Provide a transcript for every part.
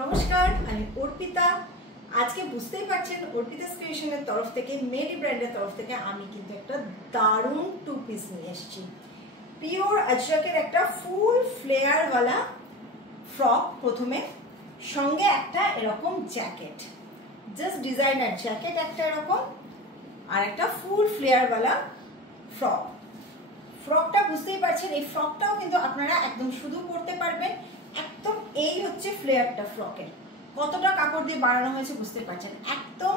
নমস্কার, আমি অর্পিতা। আজকে বুঝতেই পারছেন অর্পিতা ক্রিয়েশনের তরফ থেকে, মেডি ব্র্যান্ডের তরফ থেকে আমি কিন্তু একটা দারুণ টু পিস নিয়ে এসেছি। পিওর আজরাকের একটা ফুল ফ্লেয়ারওয়ালা ফ্রক, প্রথমে সঙ্গে একটা এরকম জ্যাকেট, জাস্ট ডিজাইনার জ্যাকেট একটা এরকম, আর একটা ফুল ফ্লেয়ারওয়ালা ফ্রক। ফ্রকটা বুঝতেই পারছেন, এই ফ্রকটাও কিন্তু আপনারা একদম শুধু পরতে পারবেন। একদম এই হচ্ছে ফ্লেয়ারটা ফ্রকের, কতটা কাপড় দিয়ে বানানো হয়েছে বুঝতে পারছেন। একদম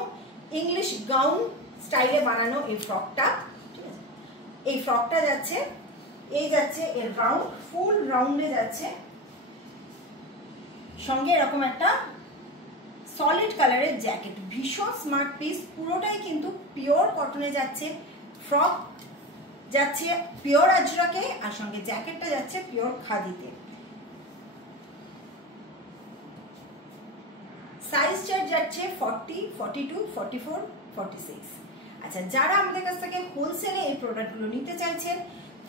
ইংলিশ গাউন স্টাইলে বানানো এই ফ্রকটা। ঠিক আছে, এই ফ্রকটা যাচ্ছে, এই যাচ্ছে এর রাউন্ড, ফুল রাউন্ডে যাচ্ছে, সঙ্গে এরকম একটা সলিড কালারের জ্যাকেট। ভীষণ স্মার্ট পিস, পুরোটাই কিন্তু পিওর কটনে যাচ্ছে। ফ্রক যাচ্ছে পিওর আজরাকে, আর সঙ্গে জ্যাকেটটা যাচ্ছে পিওর খাদিতে। সাইজ চার্ট যাচ্ছে 40, 42, 44, 46। আচ্ছা, যারা আমাদের কাছ থেকে হোলসেলে এই প্রোডাক্টগুলো নিতে চাইছেন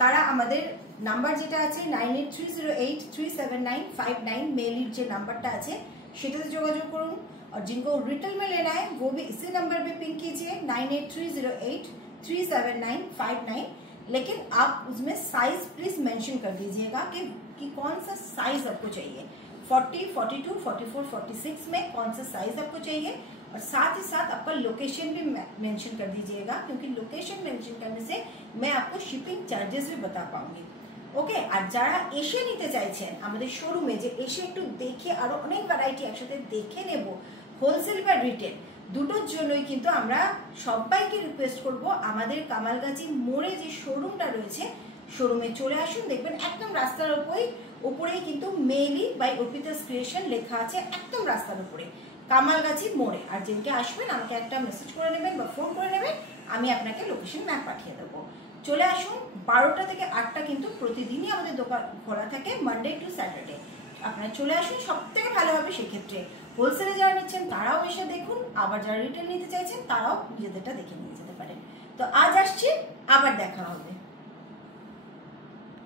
তারা আমাদের নাম্বার যেটা আছে 9830837959 मेल जो नंबर আছে সেটাতে যোগাযোগ করুন। और जिनको रिटेल में लेना है वो भी इसी नंबर पे पिंक कीजिए 9830837959। लेकिन आप उसमें साइज प्लीज मेंशन कर दीजिएगा कि कौन सा साइज आपको चाहिए, 40, 42, 44, 46 में कौन सा साइज आपको चाहिए। और साथ ही साथ आपका लोकेशन भी मेंशन कर दीजिएगा, क्योंकि लोकेशन मेंशन करने से मैं आपको शिपिंग चार्जेस भी बता पाऊंगी। ওকে, আর যারা এসে নিতে চাইছেন আমাদের শোরুমে, যে এসে একটু দেখে আরো অনেক ভ্যারাইটি একসাথে দেখে নেব, হোলসেল বা রিটেল দুটোর জন্যই কিন্তু আমরা সবাইকে রিকোয়েস্ট করব আমাদের কামালগাছি মোড়ে যে শোরুমটা রয়েছে শোরুমে চলে আসুন। দেখবেন একদম রাস্তার উপরেই কিন্তু মেলি বাই অর্পিতা ক্রিয়েশন লেখা আছে, একদম রাস্তার উপরে কামালগাছি মোড়ে। আর যেদিকে আসবেন আমাকে একটা মেসেজ করে নেবেন বা ফোন করে নেবেন, আমি আপনাকে লোকেশন ম্যাপ পাঠিয়ে দেবো। চলে আসুন, 12টা থেকে 8টা কিন্তু প্রতিদিনই আমাদের দোকান খোলা থাকে, মানডে টু স্যাটারডে। আপনারা চলে আসুন, সব থেকে ভালো হবে সেক্ষেত্রে। হোলসেলে যারা নিচ্ছেন তারাও এসে দেখুন, আবার যারা রিটেল নিতে চাইছেন তারাও নিজেদেরটা দেখে নিয়ে যেতে পারেন। তো আজ আসছি, আবার দেখা হবে।